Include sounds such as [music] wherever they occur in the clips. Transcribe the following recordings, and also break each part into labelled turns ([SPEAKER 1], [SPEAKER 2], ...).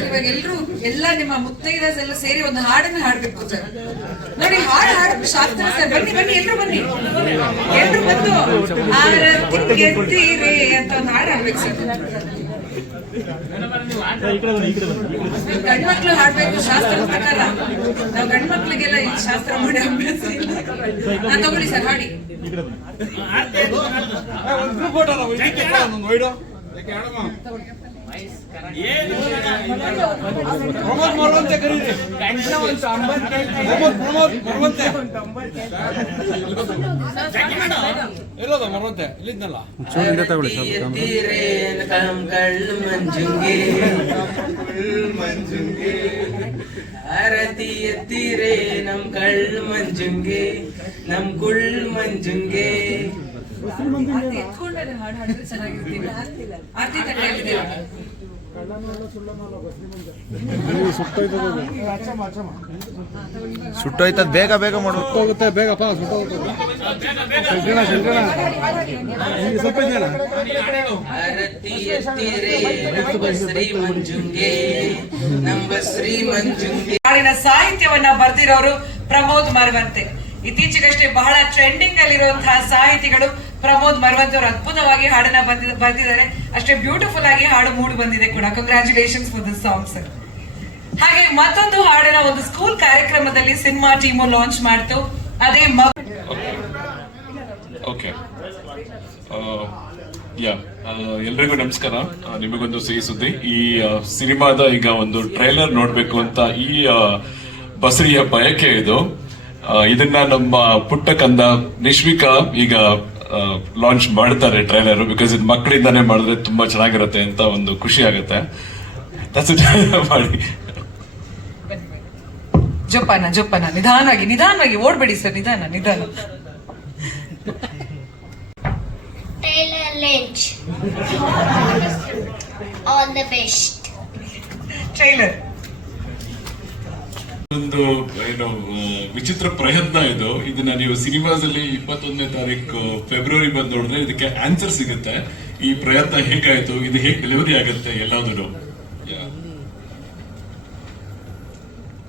[SPEAKER 1] ಇವಾಗ ಎಲ್ಲ ನಿಮ್ಮ ಮುತ್ತೈದಸ್ ಎಲ್ಲ ಸೇರಿ ಒಂದು ಹಾಡನ್ನ ಹಾಡ್ಬೇಕು ಸರ್ ನೋಡಿ ಹಾಡು ಹಾಡು ಶಾಸ್ತ್ರ ಸರ್ ಬನ್ನಿ ಬನ್ನಿ ಎಲ್ರು ಬನ್ನಿ ಎಲ್ರು ಬಂದು ಆರತಿ ಎತ್ತೀರೆ ಅಂತ ಒಂದು ಹಾಡು ಹಾಡ್ಬೇಕು ಸರ್ ಗಂಡ್ಮಕ್ಳು ಹಾಡ್ಬೇಕು ಶಾಸ್ತ್ರ ಪ್ರಕಾರ ನಾವು ಗಂಡ್ಮಕ್ಳಿಗೆಲ್ಲ ಈ ಶಾಸ್ತ್ರ ಮಾಡಿ ಅಭ್ಯಾಸ ಹಾ, ತಗೊಳ್ಳಿ ಸರ್ ಹಾಡಿ
[SPEAKER 2] ಎಲ್ಲೋದ ಮರವಂತೆ.
[SPEAKER 3] ತಗೊಳ್ಳಿ ಸ್ವಲ್ಪ camera.
[SPEAKER 4] ಎತ್ತಿರೇನ್ ಕಂಗಳು ಮಂಜುಂಗಿ ಮಂಜುಂಗೆ. ಆರತಿ ಎತ್ತಿರೇ ನಮ್ ಕಳ್ಳು ಮಂಜುಂಗಿ. ನಮ್ ಕುಳ್ ಮಂಜುಂಗೆ.
[SPEAKER 1] ಆರ್ತಿ ಎತ್ಕೊಂಡ್ರೆ ಹಾಡು ಹಾಡಿದ್ರೆ ಚೆನ್ನಾಗಿರ್ತೀವಿ. ಆರ್ತಿ ತಟ್ಟೆಯಲ್ಲಿದ್ದೀವಿ
[SPEAKER 3] ಸುಟ್ಟೋಯ್ತದ ಬೇಗ ಬೇಗ ಮಾಡು.
[SPEAKER 2] ಹೋಗುತ್ತೆ ಬೇಗಪ್ಪ ಸುಟ್ಟೋಗುತ್ತೆ. ಶಂಕರಣ ಶಂಕರಣ ಸ್ವಲ್ಪ ಇದೆಯಲ್ಲ?
[SPEAKER 4] ಶ್ರೀ ಮಂಜುಂಗೆ ನಮ್ಮ ಶ್ರೀ ಮಂಜುಂಗೆ
[SPEAKER 1] ಹಾಡಿನ ಸಾಹಿತ್ಯವನ್ನ ಬರ್ದಿರೋರು ಪ್ರಮೋದ್ ಮರವಂತೆ. ಇತ್ತೀಚೆಗಷ್ಟೇ ಬಹಳ ಟ್ರೆಂಡಿಂಗ್ ಅಲ್ಲಿರುವಂತಹ ಸಾಹಿತಿಗಳು ಪ್ರಮೋದ್ ಮರವಂತೆ ಅವರು ಅದ್ಭುತವಾಗಿ ಹಾಡನ್ನ ಬಂದಿದ್ದಾರೆ ಅಷ್ಟೇ ಬ್ಯೂಟಿಫುಲ್ ಆಗಿ ಹಾಡು ಮೂಡಿ ಬಂದಿದೆ ಕೂಡ. Congratulations for this song sir ಹಾಗೆ ಮತ್ತೊಂದು ಹಾಡನ್ನ ಒಂದು ಸ್ಕೂಲ್ ಕಾರ್ಯಕ್ರಮದಲ್ಲಿ ಸಿನಿಮಾ ಟೀಮು ಲಾಂಚ್ ಮಾಡ್ತು. ಅದೇ
[SPEAKER 5] ಓಕೆ ಯಾ ಎಲ್ರಿಗೂ ನಮಸ್ಕಾರ. ಆ, ನಿಮಗೊಂದು ಸಿಹಿ ಸುದ್ದಿ. ಈ ಸಿನಿಮಾದ ಈಗ ಒಂದು ಟ್ರೈಲರ್ ನೋಡ್ಬೇಕು ಅಂತ ಈ ಬಸರಿಯ ಬಯಕೆ ಇದು. ಇದನ್ನ ನಮ್ಮ ಪುಟ್ಟ ಕಂದ ನಿಶ್ವಿಕಾ ಈಗ ಲಾಂಚ್ ಮಾಡ್ತಾರೆ ಟ್ರೈಲರ್ ಬಿಕಾಸ್ ಇದು ಮಕ್ಕಳಿಂದಾನೇ ಮಾಡಿದ್ರೆ ತುಂಬಾ ಚೆನ್ನಾಗಿರುತ್ತೆ ಅಂತ ಒಂದು ಖುಷಿ ಆಗುತ್ತೆ. [laughs] ಮಾಡಿ
[SPEAKER 1] ಜೋಪಾನ ಜೋಪಾನ ನಿಧಾನವಾಗಿ ನಿಧಾನವಾಗಿ ಓಡ್ಬೇಡಿ ಸರ್ ನಿಧಾನ ನಿಧಾನ
[SPEAKER 6] Taylor Lynch. [laughs] All the best.
[SPEAKER 1] Trailer
[SPEAKER 5] ಒಂದು ಏನು ವಿಚಿತ್ರ ಪ್ರಯತ್ನ ಇದು. ಇದನ್ನ ನೀವು ಸಿನಿಮಾಸ್ ಅಲ್ಲಿ ಇಪ್ಪತ್ತೊಂದನೇ ತಾರೀಕು ಫೆಬ್ರವರಿ ಬಂದು ನೋಡಿದ್ರೆ ಇದಕ್ಕೆ ಆನ್ಸರ್ ಸಿಗುತ್ತೆ. ಈ ಪ್ರಯತ್ನ ಹೇಗಾಯ್ತು? ಇದು ಹೇಗೆ ಡೆಲಿವರಿ ಆಗುತ್ತೆ ಎಲ್ಲಾದ್ರು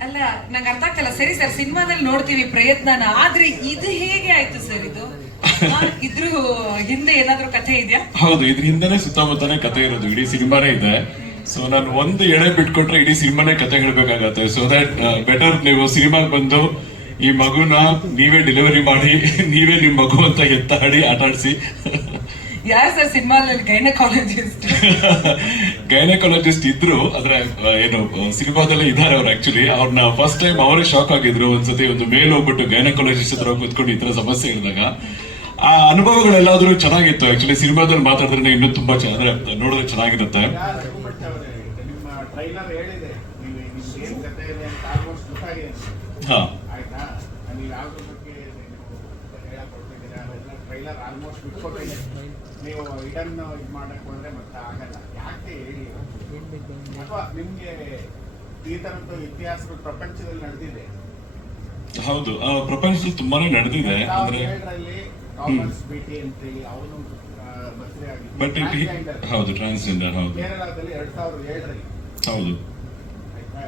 [SPEAKER 1] ಅಲ್ಲ ನಂಗೆ ಅರ್ಥ ಆಗ್ತಲ್ಲ. ಸರಿ ಸರ್ ಸಿನಿಮಾದಲ್ಲಿ ನೋಡ್ತೀವಿ ಪ್ರಯತ್ನನ. ಆದ್ರೆ ಇದು ಹೇಗೆ ಆಯ್ತು ಸರ್ ಇದು? ಇದ್ರೂ ಇದ್ರ ಹಿಂದೆ ಏನಾದ್ರೂ ಕಥೆ ಇದೆಯಾ?
[SPEAKER 5] ಹೌದು ಇದ್ರ ಹಿಂದೆನೆ ಸುತ್ತಮುತ್ತನೇ ಕಥೆ ಇರೋದು. ಇಡೀ ಸಿನಿಮಾನೇ ಇದೆ. ಸೊ ನಾನು ಒಂದು ಎಳೆ ಬಿಟ್ಕೊಟ್ರೆ ಇಡೀ ಸಿನಿಮಾನೇ ಕತೆ ಹೇಳ್ಬೇಕಾಗತ್ತೆ ಸೊ ದಟ್ ಬೆಟರ್ ನೀವು ಸಿನಿಮಾಗೆ ಬಂದು ಈ ಮಗುನ ನೀವೇ ಡೆಲಿವರಿ ಮಾಡಿ [laughs] ನೀವೇ ನಿಮ್ ಮಗು ಅಂತ ಎತ್ತಾಡಿ ಆಟ ಆಡಿಸಿ
[SPEAKER 1] ಯಾರು ಸರ್ ಸಿನಿಮಾದಲ್ಲಿ ಗೈನಕಾಲಜಿಸ್ಟ್? [laughs]
[SPEAKER 5] ಗೈನಕಾಲಜಿಸ್ಟ್ ಇದ್ರು ಆದ್ರೆ ಏನು ಸಿನಿಮಾದಲ್ಲೇ ಇದ್ದಾರೆ ಅವ್ರು ಆಕ್ಚುಲಿ ಅವ್ರನ್ನ ಫಸ್ಟ್ ಟೈಮ್ ಅವರೇ ಶಾಕ್ ಆಗಿದ್ರು. ಒಂದ್ಸತಿ ಒಂದು ಮೇಲ್ ಹೋಗ್ಬಿಟ್ಟು ಗೈನಕಾಲಜಿಸ್ಟ್ ಹತ್ರ ಕುತ್ಕೊಂಡು ಈ ತರ ಸಮಸ್ಯೆ ಇದ್ದಾಗ ಆ ಅನುಭವಗಳೆಲ್ಲಾದ್ರೂ ಚೆನ್ನಾಗಿತ್ತು. ಆಕ್ಚುಲಿ ಸಿನಿಮಾದಲ್ಲಿ ಮಾತಾಡಿದ್ರೆ ಇನ್ನೂ ತುಂಬಾ ಚೆನ್ನಾಗಿ ಅಂದ್ರೆ ನೋಡಿದ್ರೆ ಚೆನ್ನಾಗಿರುತ್ತೆ.
[SPEAKER 7] ಟ್ರೈಲರ್ ಹೇಳಿದೆ. ನೀವು ಏನು ಕತೆ ಇದೆ ಅಂತ ಆಲ್ಮೋಸ್ಟ್ ಗೊತ್ತಾಗಿದೆ ಆಯ್ತಾ? ನೀವು ಯಾವುದ್ರ ಬಗ್ಗೆ ಹೇಳಕ್ ಹೊರಟಿದ್ದೀರಾ ಅದೆಲ್ಲ ಟ್ರೈಲರ್ ಆಲ್ಮೋಸ್ಟ್ ಬಿಟ್ಕೊಟ್ಟಿದೆ. ನೀವು ಇದನ್ನ ಇದು ಮಾಡಕ್ ಹೋದ್ರೆ ಮತ್ತೆ ಆಗಲ್ಲ. ಯಾಕೆ ಹೇಳಿ? ಅಥವಾ ನಿಮ್ಗೆ ಈ ತರದ್ದು ಇತಿಹಾಸಗಳು ಪ್ರಪಂಚದಲ್ಲಿ ನಡೆದಿದೆ?
[SPEAKER 5] ಹೌದು. ಪ್ರಪಂಚದಲ್ಲಿ ತುಂಬಾನೇ ನಡೆದಿದೆ. ಅಂದ್ರೆ
[SPEAKER 7] ಥಾಮಸ್ ಬಿಟಿ ಅಂತೇಳಿ ಅವನು
[SPEAKER 5] ಬಟ್ ಹೌದು ಟ್ರಾನ್ಸ್ಜೆಂಡರ್ ಹೌದು.
[SPEAKER 7] ಕೇರಳದಲ್ಲಿ ಎರಡ್ ಸಾವಿರದ ಏಳರಲ್ಲಿ.
[SPEAKER 5] ಹೌದು.
[SPEAKER 7] ಆಯ್ತಾ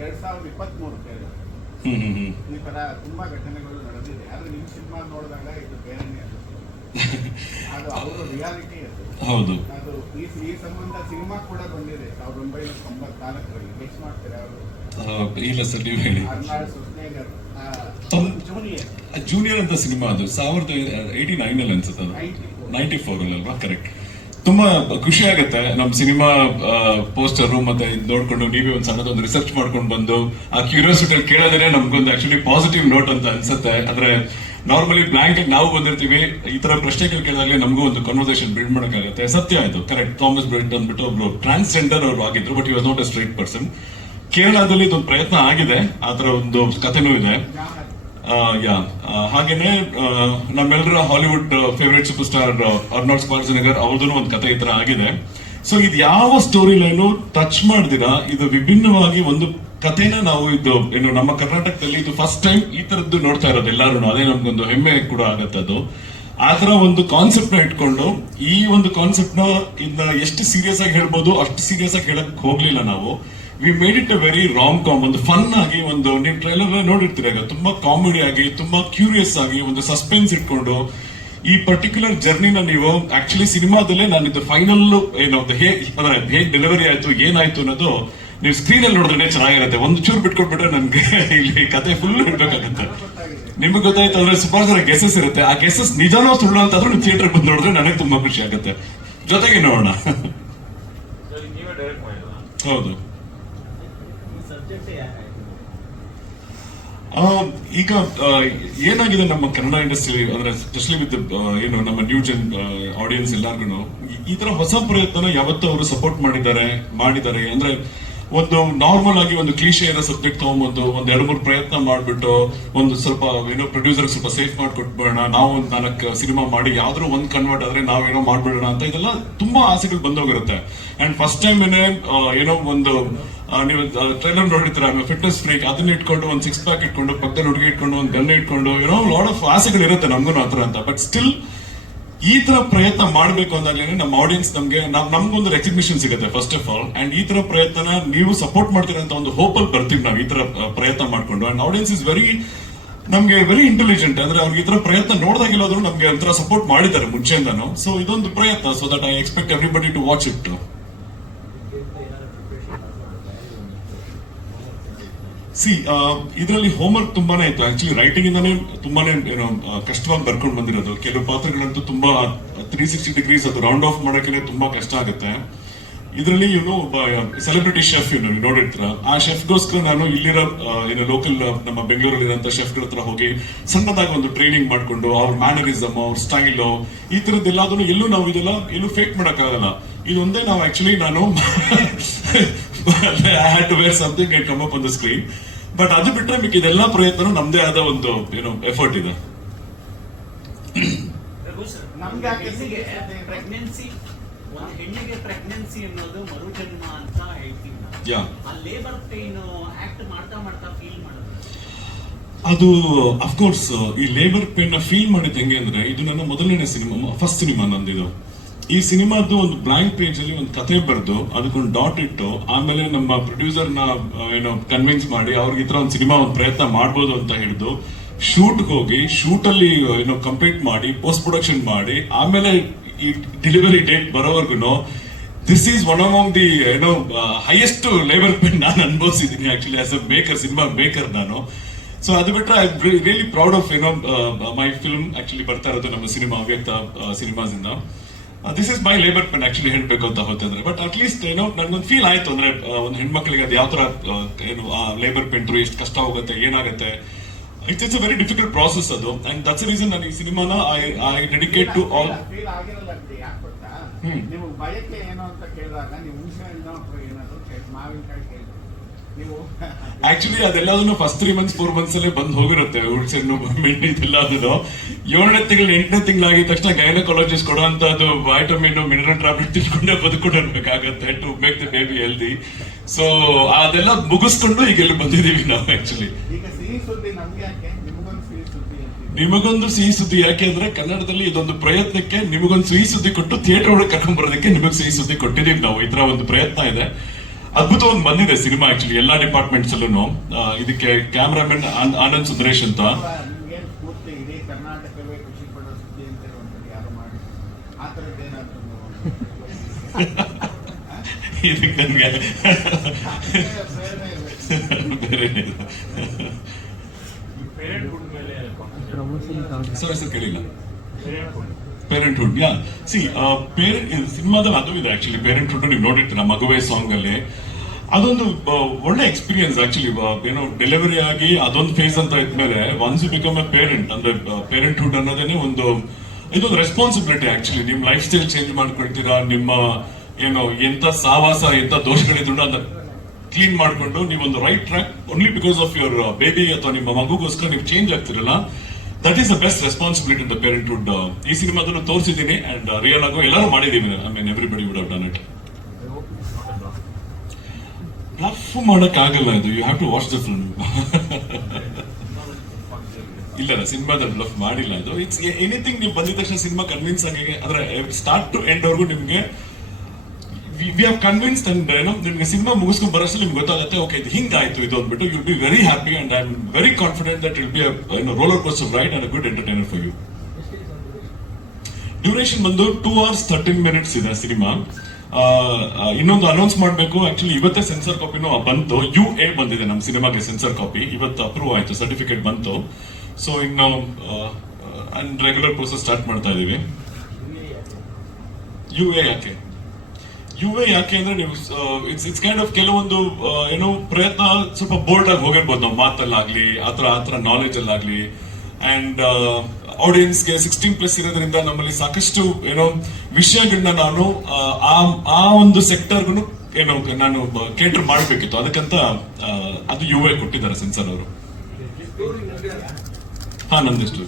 [SPEAKER 7] ಎರಡ್ ಸಾವಿರದ ಈ ತರ ತುಂಬಾ ಘಟನೆಗಳು ನಡೆದಿದೆ. ಆದ್ರೆ ನಿಮ್ ಸಿನಿಮಾ ನೋಡಿದಾಗ ಇದು ಬೇರೆನೇ ಅದು ಅವರು ರಿಯಾಲಿಟಿ ಅದು.
[SPEAKER 5] ಹೌದು.
[SPEAKER 7] ಅದು ಈ ಈ ಸಂಬಂಧ ಸಿನಿಮಾ ಕೂಡ ಬಂದಿದೆ. ಸಾವಿರದ ಒಂಬೈನೂರ ತೊಂಬತ್ನಾಲ್ಕರಲ್ಲಿ. ಗೆಸ್ ಮಾಡ್ತಾರೆ ಅವರು?
[SPEAKER 5] ಇಲ್ಲ ಸರ್ ನೀವು ಹೇಳಿ.
[SPEAKER 7] ಜೂನಿಯರ್
[SPEAKER 5] ಅಂತ ಸಿನಿಮಾ ಅದು. ಸಾವಿರದ ಏಯ್ಟಿ ನೈನ್ ಅಲ್ಲಿ ಅನ್ಸುತ್ತೆ ಅದು.
[SPEAKER 7] 94.
[SPEAKER 5] ನೈಂಟಿ ಫೋರ್ ಅಲ್ಲಿ ಅಲ್ವಾ? ಕರೆಕ್ಟ್ ತುಂಬಾ ಖುಷಿ ಆಗುತ್ತೆ. ನಮ್ಮ ಸಿನಿಮಾ ಪೋಸ್ಟರ್ ಮತ್ತೆ ನೋಡ್ಕೊಂಡು ನೀವೇ ಒಂದ್ ಸಣ್ಣದೊಂದು ರಿಸರ್ಚ್ ಮಾಡ್ಕೊಂಡು ಬಂದು ಆ ಕ್ಯೂರಿಯಾಸಿಟಿ ಕೇಳಿದ್ರೆ ನಮ್ಗೊಂದು ಆಕ್ಚುಲಿ ಪಾಸಿಟಿವ್ ನೋಟ್ ಅಂತ ಅನ್ಸುತ್ತೆ. ಅಂದ್ರೆ ನಾರ್ಮಲಿ ಬ್ಲಾಂಕ್ ನಾವು ಬಂದಿರ್ತೀವಿ, ಈ ತರ ಪ್ರಶ್ನೆಗಳು ಕೇಳಿದಾಗಲೇ ನಮಗೂ ಒಂದು ಕನ್ವರ್ಸೇಷನ್ ಬಿಲ್ಡ್ ಮಾಡೋಕ್ಕಾಗುತ್ತೆ. ಸತ್ಯ ಆಯ್ತು ಕರೆಕ್ಟ್ ಥಾಮಸ್ ಬ್ರೆಡ್ ಅಂದ್ಬಿಟ್ಟು ಒಬ್ರು ಟ್ರಾನ್ಸ್ಜೆಂಡರ್ ಅವರು ಆಗಿದ್ರು but was not a straight person ಕೇರಳದಲ್ಲಿ ಇದೊಂದು ಪ್ರಯತ್ನ ಆಗಿದೆ. ಆ ತರ ಒಂದು ಕಥೆನೂ ಇದೆ. ಯಾ ಹಾಗೇನೆ ನಮ್ಮೆಲ್ಲರ Hollywood favourite super star Arnold Schwarzenegger ಅವ್ರದ್ದು ಒಂದು ಕತೆ ಈ ತರ ಆಗಿದೆ. ಸೊ ಇದು ಯಾವ ಸ್ಟೋರಿ ಲೈನು ಟಚ್ ಮಾಡಿದಿರಾ, ಇದು ವಿಭಿನ್ನವಾಗಿ ಒಂದು ಕಥೆನ ನಾವು ಇದು ಏನು ನಮ್ಮ ಕರ್ನಾಟಕದಲ್ಲಿ ಇದು ಫಸ್ಟ್ ಟೈಮ್ ಈ ತರದ್ದು ನೋಡ್ತಾ ಇರೋದು ಎಲ್ಲರೂ ಅದೇ ನಮ್ಗೊಂದು ಹೆಮ್ಮೆ ಕೂಡ ಆಗತ್ತೆ ಅದು. ಆತರ ಒಂದು ಕಾನ್ಸೆಪ್ಟ್ನ ಇಟ್ಕೊಂಡು, ಈ ಒಂದು ಕಾನ್ಸೆಪ್ಟ್ನ ಇದನ್ನ ಎಷ್ಟು ಸೀರಿಯಸ್ ಆಗಿ ಹೇಳ್ಬೋದು, ಅಷ್ಟು ಸೀರಿಯಸ್ ಆಗಿ ಹೇಳಕ್ ಹೋಗ್ಲಿಲ್ಲ ನಾವು. We made it a very rom com ಒಂದು ಫನ್ ಆಗಿ ಒಂದು ನೀವು ಟ್ರೈಲರ್ ನೋಡಿರ್ತೀರ ತುಂಬಾ ಕಾಮಿಡಿ ಆಗಿ ತುಂಬಾ ಕ್ಯೂರಿಯಸ್ ಆಗಿ ಒಂದು ಸಸ್ಪೆನ್ಸ್ ಇಟ್ಕೊಂಡು ಈ ಪರ್ಟಿಕ್ಯುಲರ್ ಜರ್ನಿನ ನೀವು ಆಕ್ಚುಲಿ ಸಿನಿಮಾದಲ್ಲೇ ನಾನು ಇದು ಫೈನಲ್ ಏನು ಹೇಗೆ ಡೆಲಿವರಿ ಆಯ್ತು ಏನಾಯ್ತು ಅನ್ನೋದು ನೀವು ಸ್ಕ್ರೀನ್ ಅಲ್ಲಿ ನೋಡಿದ್ರೆ ಚೆನ್ನಾಗಿರುತ್ತೆ. ಒಂದು ಚೂರು ಬಿಟ್ಕೊಟ್ಬಿಟ್ರೆ ನನ್ಗೆ [laughs] ಇಲ್ಲಿ ಕತೆ ಫುಲ್ ಇಡ್ಬೇಕಾಗುತ್ತೆ. ನಿಮ್ಗೆ ಗೊತ್ತಾಯ್ತು ಅಂದ್ರೆ ಸುಮಾರು ಜನ ಗೆಸಸ್ ಇರುತ್ತೆ. ಆ ಗೆಸಸ್ ನಿಜಾನೋ ಸುಳ್ಳು ಅಂತಾದ್ರೂ ನೀವು ಥಿಯೇಟರ್ ಬಂದು ನೋಡಿದ್ರೆ ನನಗೆ ತುಂಬಾ ಖುಷಿ ಆಗುತ್ತೆ. ಜೊತೆಗೆ ನೋಡೋಣ. ಹೌದು ಆ, ಈಗ ಏನಾಗಿದೆ ನಮ್ಮ ಕನ್ನಡ ಇಂಡಸ್ಟ್ರಿ, ಅಂದ್ರೆ ಸ್ಪೆಷಲಿ ವಿತ್ ಏನು ನಮ್ಮ ನ್ಯೂ ಜನ್ ಆಡಿಯನ್ಸ್ ಎಲ್ಲಾರ್ಗು ಈ ತರ ಹೊಸ ಪ್ರಯತ್ನ ಯಾವತ್ತೂ ಅವರು ಸಪೋರ್ಟ್ ಮಾಡಿದ್ದಾರೆ ಮಾಡಿದ್ದಾರೆ, ಅಂದ್ರೆ ಒಂದು ನಾರ್ಮಲ್ ಆಗಿ ಒಂದು ಕ್ಲೀಶೆ ಇರೋ ಸಬ್ಜೆಕ್ಟ್ ತಗೊಂಬಂದು ಒಂದ್ ಎರಡು ಮೂರು ಪ್ರಯತ್ನ ಮಾಡ್ಬಿಟ್ಟು ಒಂದು ಸ್ವಲ್ಪ, ಏನೋ ಪ್ರೊಡ್ಯೂಸರ್ ಸ್ವಲ್ಪ ಸೇಫ್ ಮಾಡ್ಕೊಟ್ಬಿಡೋಣ, ನಾವು ಒಂದು ನಾಲ್ಕು ಸಿನಿಮಾ ಮಾಡಿ ಯಾವ್ದಾದ್ರು ಒಂದ್ ಕನ್ವರ್ಟ್ ಆದ್ರೆ ನಾವೇನೋ ಮಾಡ್ಬಿಡೋಣ ಅಂತ ಇದೆಲ್ಲ ತುಂಬಾ ಆಸೆಗಳು ಬಂದೋಗಿರುತ್ತೆ. ಅಂಡ್ ಫಸ್ಟ್ ಟೈಮ್ ಏನೇ ಏನೋ ಒಂದು ನೀವು ಟ್ರೈಲರ್ ನೋಡಿರ್ತೀರ? ಫಿಟ್ನೆಸ್ ಫ್ರೀಕ್ ಅದನ್ನ ಇಟ್ಕೊಂಡು, ಒಂದು ಸಿಕ್ಸ್ ಪ್ಯಾಕ್ ಇಟ್ಕೊಂಡು ಪಕ್ಕದಲ್ಲಿ ಹುಡುಗಿ ಇಟ್ಕೊಂಡು, ಒಂದು ಗನ್ ಇಟ್ಕೊಂಡು ಏನೋ ಲಾಡ್ ಆಫ್ ಆಸೆಗಳು ಇರುತ್ತೆ ನಮಗೂ ಆತರ ಅಂತ. ಬಟ್ ಸ್ಟಿಲ್ ಈ ತರ ಪ್ರಯತ್ನ ಮಾಡಬೇಕು ಅಂದಾಗ್ಲೇನೆ ನಮ್ಮ ಆಡಿಯನ್ಸ್ ನಮಗೆ, ನಮ್, ನಮ್ಗೊಂದು ರೆಕಗ್ನಿಷನ್ ಸಿಗುತ್ತೆ ಫಸ್ಟ್ ಆಫ್ ಆಲ್ ಅಂಡ್ ಈ ತರ ಪ್ರಯತ್ನ ನೀವು ಸಪೋರ್ಟ್ ಮಾಡ್ತೀರಾ ಅಂತ ಒಂದು ಅಲ್ಲಿ ಬರ್ತೀವಿ ನಾವು ಈ ತರ ಪ್ರಯತ್ನ ಮಾಡ್ಕೊಂಡು. ಅಂಡ್ ಆಡಿಯನ್ಸ್ ಇಸ್ ವೆರಿ ನಮ್ಗೆ ವೆರಿ ಇಂಟೆಲಿಜೆಂಟ್ ಅಂದ್ರೆ ಅವ್ರಿಗೆ ಈ ತರ ಪ್ರಯತ್ನ ನೋಡ್ದಾಗಿಲ್ಲಾದ್ರೂ ನಮ್ಗೆ ಒಂಥರ ಸಪೋರ್ಟ್ ಮಾಡಿದ್ದಾರೆ ಮುಂಚೆಯಿಂದನು. ಸೊ ಇದೊಂದು ಪ್ರಯತ್ನ so that I expect everybody to watch it see ಇದರಲ್ಲಿ ಹೋಮ್ವರ್ಕ್ ತುಂಬಾನೇ ಇತ್ತು. ಆಕ್ಚುಲಿ ರೈಟಿಂಗ್ ಇಂದಾನೇ ತುಂಬಾನೇ ಏನೋ ಆ, ಕಷ್ಟವಾಗಿ ಬರ್ಕೊಂಡು ಬಂದಿರೋದು. ಕೆಲವು ಪಾತ್ರಗಳಂತೂ ತುಂಬಾ ತ್ರೀ ಸಿಕ್ಸ್ಟಿ ಡಿಗ್ರೀಸ್ ಅದು ರೌಂಡ್ ಆಫ್ ಮಾಡೋಕೆ ತುಂಬಾ ಕಷ್ಟ ಆಗುತ್ತೆ. ಇದರಲ್ಲಿ ಇವನು ಒಬ್ಬ ಸೆಲೆಬ್ರಿಟಿ ಶೆಫ್ ಇವನು ನೋಡಿರ್ತೀರ. ಆ ಶೆಫ್ಗೋಸ್ಕರ ನಾನು ಇಲ್ಲಿರೋ ಏನೋ ಏನು ಲೋಕಲ್ ನಮ್ಮ ಬೆಂಗಳೂರಲ್ಲಿ ಇರೋಂಥ ಶೆಫ್ಗಳ ಹತ್ರ ಹೋಗಿ ಸಣ್ಣದಾಗಿ ಒಂದು ಟ್ರೈನಿಂಗ್ ಮಾಡ್ಕೊಂಡು ಅವ್ರ ಮ್ಯಾನರಿಸಮ್ ಅವ್ರ ಸ್ಟೈಲ್ ಈ ತರದ್ದೆಲ್ಲದನ್ನು ಎಲ್ಲೂ ನಾವು ಇದೆಲ್ಲ ಎಲ್ಲೂ ಫೇಕ್ ಮಾಡೋಕ್ಕಾಗಲ್ಲ. ಇದೊಂದೇ ನಾವು ಆಕ್ಚುಲಿ ನಾನು I had to wear something come up on the screen but ಅದು ಬಿಟ್ಟರೆ ಮಿಕ್ಕ ಇದೆಲ್ಲ ಪ್ರಯತ್ನ ನಮ್ದೇ ಆದ ಒಂದು ಏನು ಎಫರ್ಟ್ ಇದೆ.
[SPEAKER 8] ಒಂದು ಹೆಣ್ಣಿಗೆ ಪ್ರೆಗ್ನೆನ್ಸಿ ಅನ್ನೋದು ಮರುಜನ್ಮ ಅಂತ
[SPEAKER 5] ಹೇಳ್ತೀವಿ
[SPEAKER 8] ಆ ಲೇಬರ್ ಪೇನ್ ಆಕ್ಟ್ ಮಾಡ್ತಾ ಮಾಡ್ತಾ ಫೀಲ್ ಮಾಡೋದು.
[SPEAKER 5] ಅದು ಅಫ್ಕೋರ್ಸ್ ಈ ಲೇಬರ್ ಪೇನ್ ಫೀಲ್ ಮಾಡಿದ್ದು ಹೆಂಗೆ ಅಂದ್ರೆ ಇದು ನನ್ನ ಮೊದಲನೇ ಸಿನಿಮಾ ಫಸ್ಟ್ ಸಿನಿಮಾ ನಂದಿದು. ಈ ಸಿನಿಮಾದ್ದು ಒಂದು ಬ್ಲಾಂಕ್ ಪೇಜ್ ಅಲ್ಲಿ ಒಂದು ಕತೆ ಬರೆದು ಅದಕ್ಕೊಂದು ಡಾಟ್ ಇಟ್ಟು ಆಮೇಲೆ ನಮ್ಮ ಪ್ರೊಡ್ಯೂಸರ್ನ ಏನೋ ಕನ್ವಿನ್ಸ್ ಮಾಡಿ ಅವ್ರಿಗೆ ಈ ಒಂದು ಸಿನಿಮಾ ಒಂದು ಪ್ರಯತ್ನ ಮಾಡ್ಬೋದು ಅಂತ ಹಿಡಿದು ಶೂಟ್ ಹೋಗಿ ಶೂಟ್ ಅಲ್ಲಿ ಏನೋ ಕಂಪ್ಲೀಟ್ ಮಾಡಿ ಪೋಸ್ಟ್ ಪ್ರೊಡಕ್ಷನ್ ಮಾಡಿ, ಆಮೇಲೆ ಈ ಡೆಲಿವರಿ ಡೇಟ್ ಬರೋವರೆಗೂ this is one among the ಏನೋ ಹೈಯೆಸ್ಟ್ ಲೇಬರ್ ಪೆನ್ ನಾನು ಅನುಭವಿಸಿದ್ದೀನಿ actually as a maker cinema maker ನಾನು. ಸೊ ಅದು ಬಿಟ್ರೆ ಐ ರಿಯಲಿ ಪ್ರೌಡ್ ಆಫ್ ಏನೋ ಮೈ ಫಿಲ್ಮ್ ಆಕ್ಚುಲಿ ಬರ್ತಾ ಇರೋದು ನಮ್ಮ ಸಿನಿಮಾ ಅವ್ಯಕ್ತ ಸಿನಿಮಾಸ್ ಇಂದ. This is my labour pain actually ಹೇಳ್ಬೇಕು ಅಂತ ಹೋಗ್ತಂದ್ರೆ ಬಟ್ ಅಟ್ ಲೀಸ್ಟ್ ಏನೋ ನನಗೊಂದು ಫೀಲ್ ಆಯ್ತು ಅಂದ್ರೆ ಆ, ಒಂದು ಹೆಣ್ಮಕ್ಳಿಗೆ ಅದು ಯಾವ ತರ ಆ, ಏನು ಆ ಲೇಬರ್ ಪೆಂಟ್ರು ಎಷ್ಟು ಕಷ್ಟ ಹೋಗುತ್ತೆ ಏನಾಗುತ್ತೆ. It's it's a very difficult process ಅದು. ಅಂಡ್ ದಟ್ಸ್ ರೀಸನ್ ನಾನು ಈ ಸಿನಿಮಾನ I I dedicate to all hmm. Actually [laughs] ಅದೆಲ್ಲದನ್ನು first three months four months ಅಲ್ಲೇ ಬಂದು ಹೋಗಿರುತ್ತೆ. ಹುಡ್ಸಣ್ಣು ಮೆಣ್ಣು ಇದೆಲ್ಲ ಅದನ್ನು ಏಳನೇ ತಿಂಗಳು ಎಂಟನೇ ತಿಂಗಳಾಗಿದ ತಕ್ಷಣ ಗೈನಕಾಲಜಿಸ್ಟ್ ಕೊಡುವಂತ ಅದು ವೈಟಮಿನ್ ಮಿನರಲ್ ಟ್ಯಾಬ್ಲೆಟ್ ತಿಳ್ಕೊಂಡೇ ಬದುಕೊಂಡಿರ್ಬೇಕಾಗತ್ತೆ to make the baby healthy so ಅದೆಲ್ಲ ಮುಗಿಸ್ಕೊಂಡು ಈಗ ಇಲ್ಲಿ ಬಂದಿದೀವಿ ನಾವು ಆಕ್ಚುಲಿ
[SPEAKER 7] ನಿಮಗೊಂದು ಸಿಹಿ ಸುದ್ದಿ
[SPEAKER 5] ಯಾಕೆ? ಅಂದ್ರೆ ಕನ್ನಡದಲ್ಲಿ ಇದೊಂದು ಪ್ರಯತ್ನಕ್ಕೆ ನಿಮಗೊಂದು ಸಿಹಿ ಸುದ್ದಿ ಕೊಟ್ಟು ಥಿಯೇಟರ್ ಒಳಗೆ ಕರ್ಕೊಂಡ್ ಬರೋದಕ್ಕೆ ನಿಮಗೆ ಸಿಹಿ ಸುದ್ದಿ ಕೊಟ್ಟಿದೀವಿ ನಾವು. ಇದರ ತರ ಒಂದು ಪ್ರಯತ್ನ ಇದೆ. ಅದ್ಭುತ ಒಂದು ಬಂದಿದೆ ಸಿನಿಮಾ ಆಕ್ಚುಲಿ ಎಲ್ಲಾ ಡಿಪಾರ್ಟ್ಮೆಂಟ್ಸ್ ಅಲ್ಲೂ ಇದಕ್ಕೆ ಕ್ಯಾಮ್ರಾಮನ್ ಆನಂದ್ ಸುಂದರೇಶ್ ಅಂತ
[SPEAKER 7] ನಿಮ್ಗೆ ಪೂರ್ತಿ ಇಡೀ ಕರ್ನಾಟಕವೇ ಖುಷಿ ಪಡೋ ಸುದ್ದಿ ಅಂತ ಒಂದ್ಸರಿ ಯಾರು ಮಾಡಿ ಆ ಥರದ್ದೇನಾದ್ರು
[SPEAKER 5] ಇದಕ್ಕೆ ನನ್ಗೆ
[SPEAKER 7] ಬೇರೆ
[SPEAKER 5] ಬೇರೆ ಸರ್ ಹೆಸರು ಕೇಳಿಲ್ಲ ಪೇರೆಂಟ್ಹುಡ್ ಯಾ ಸಿ ಪೇರೆಂಟ್ ಸಿನಿಮಾದಲ್ಲಿ ಅದು ಇದೆ ಆಕ್ಚುಲಿ ಪೇರೆಂಟ್ಹುಡ್ ನೀವು ನೋಡಿರ್ತೀರ ಮಗುವೆ ಸಾಂಗ್ ಅಲ್ಲಿ ಅದೊಂದು ಒಳ್ಳೆ ಎಕ್ಸ್ಪೀರಿಯನ್ಸ್ ಆಕ್ಚುಲಿ ಏನೋ ಡೆಲಿವರಿ ಆಗಿ ಅದೊಂದು ಫೇಸ್ ಅಂತ ಇದ್ಮೇಲೆ ಒನ್ಸ್ ಬಿಕಮ್ ಎ ಪೇರೆಂಟ್ ಅಂದ್ರೆ ಪೇರೆಂಟ್ಹುಡ್ ಅನ್ನೋದೇನೆ ಒಂದು, ಇದೊಂದು ರೆಸ್ಪಾನ್ಸಿಬಿಲಿಟಿ ಆಕ್ಚುಲಿ ನಿಮ್ ಲೈಫ್ ಸ್ಟೈಲ್ ಚೇಂಜ್ ಮಾಡ್ಕೊಳ್ತೀರಾ, ನಿಮ್ಮ, ಏನೋ ಎಂತ ಸಾವಾಸ ಎಂತ ದೋಷಗಳಿದ್ರು ಅದನ್ನ ಕ್ಲೀನ್ ಮಾಡ್ಕೊಂಡು ನೀವೊಂದು right track only because of your baby ಅಥವಾ ನಿಮ್ಮ ಮಗುಗೋಸ್ಕರ ನೀವು change ಆಗ್ತಿರಲ್ಲ that is the best responsibility in the parenthood ಈ ಸಿನಿಮಾದಲ್ಲೂ ತೋರಿಸಿದ್ದೀನಿ ಅಂಡ್ ರಿಯಲ್ ಆಗೋ ಎಲ್ಲರೂ ಮಾಡಿದೀವಿ I mean everybody would have done bluff ಮಾಡೋಕ್ಕಾಗಲ್ಲ ಇದು you have to watch the film ಇಲ್ಲ ಸಿನಿಮಾದ ಬ್ಲಫ್ ಮಾಡಿಲ್ಲ ಇದು ಇಟ್ಸ್ ಎನಿಥಿಂಗ್ ನೀವು ಬಂದಿದ ತಕ್ಷಣ ಸಿನಿಮಾ ಕನ್ವಿನ್ಸ್ ಆಗಿ, ಅಂದ್ರೆ ಸ್ಟಾರ್ಟ್ ಟು ಎಂಡ್ ವರ್ಗು ನಿಮ್ಗೆ ವಿ ಹ್ಯಾವ್ ಕನ್ವಿನ್ಸ್ಡ್ ಏನೋ ನಿಮ್ಗೆ ಸಿನಿಮಾ ಮುಗಿಸ್ಕೊಂಡು ಬರೋಷ್ಟು ನಿಮ್ಗೆ ಗೊತ್ತಾಗುತ್ತೆ ಓಕೆ ಇದು ಹಿಂಗಾಯ್ತು, ಇದು ಅಂದ್ಬಿಟ್ಟು you be very happy and I am very confident that will be roller coaster right and good entertainer for you duration ಬಂದು ಟೂ ಅವರ್ಸ್ ಥರ್ಟೀನ್ ಮಿನಿಟ್ಸ್ ಇದೆ ಸಿನಿಮಾ ಇನ್ನೊಂದು ಅನೌನ್ಸ್ ಮಾಡಬೇಕು. ಆಕ್ಚುಲಿ ಇವತ್ತೇ ಸೆನ್ಸರ್ ಕಾಪಿನೂ ಬಂತು. ಯು ಎ ಬಂದಿದೆ ನಮ್ಮ ಸಿನಿಮಾಗೆ ಸೆನ್ಸರ್ ಕಾಪಿ ಇವತ್ತು ಅಪ್ರೂವ್ ಆಯಿತು ಸರ್ಟಿಫಿಕೇಟ್ ಬಂತು. ಸೊ ನಾವು ಅಂಡ್ ರೆಗ್ಯುಲರ್ ಪ್ರೋಸೆಸ್ ಸ್ಟಾರ್ಟ್ ಮಾಡ್ತಾ ಇದ್ದೀವಿ. ಯು ಎ ಯಾಕೆ? ಯು ಎ ಯಾಕೆ ಅಂದ್ರೆ ನೀವು ಇಟ್ಸ್ ಇಟ್ಸ್ ಕೈಂಡ್ ಆಫ್ ಕೆಲವೊಂದು ಆ, ಏನೋ ಪ್ರಯತ್ನ ಸ್ವಲ್ಪ ಬೋಲ್ಡ್ ಆಗಿ ಹೋಗಿರ್ಬೋದು ನಾವು. ಮಾತಲ್ಲಾಗ್ಲಿ ಥರ ಆ ಥರ ಅಲ್ಲಾಗ್ಲಿ. ಅಂಡ್ ಆಡಿಯನ್ಸ್ಗೆ ಸಿಕ್ಸ್ಟೀನ್ ಪ್ಲಸ್ ಇರೋದ್ರಿಂದ ನಮ್ಮಲ್ಲಿ ಸಾಕಷ್ಟು, ಏನೋ ವಿಷಯಗಳನ್ನ ನಾನು, ಆ ಒಂದು ಸೆಕ್ಟರ್ಗೂ ಏನೋ, ನಾನು ಕೇಟರ್ ಮಾಡಬೇಕಿತ್ತು. ಅದಕ್ಕಂತ ಅದು ಯು ಎ ಕೊಟ್ಟಿದ್ದಾರೆ ಸೆನ್ಸರ್ ಅವರು. ಹಾ ನಂದಿಷ್ಟು